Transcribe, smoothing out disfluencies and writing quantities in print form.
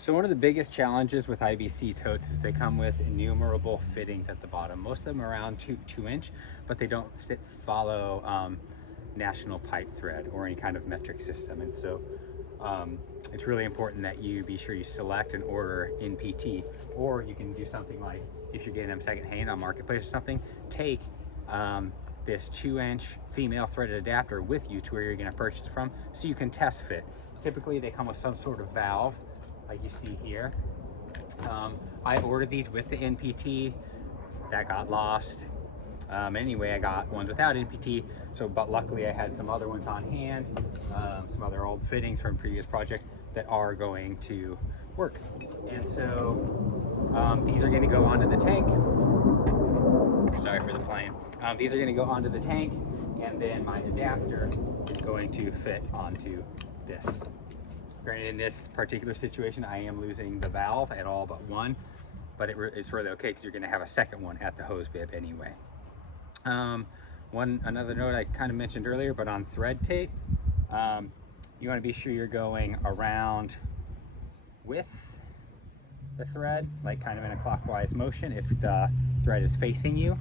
So one of the biggest challenges with IBC totes is they come with innumerable fittings at the bottom. Most of them are around 2 inch, but they don't follow national pipe thread or any kind of metric system. And so it's really important that you be sure you select and order NPT, or you can do something like, if you're getting them secondhand on Marketplace or something, take this 2-inch female threaded adapter with you to where you're going to purchase from, so you can test fit. Typically they come with some sort of valve like you see here. I ordered these with the NPT, that got lost. Anyway, I got ones without NPT, but luckily I had some other ones on hand, some other old fittings from previous project that are going to work. And so these are going to go onto the tank. Sorry for the plane. These are going to go onto the tank, and then my adapter is going to fit onto this. Granted, in this particular situation, I am losing the valve at all but one, but it's really okay because you're going to have a second one at the hose bib anyway. Another note I kind of mentioned earlier, but on thread tape, you want to be sure you're going around with the thread, like kind of in a clockwise motion if the thread is facing you.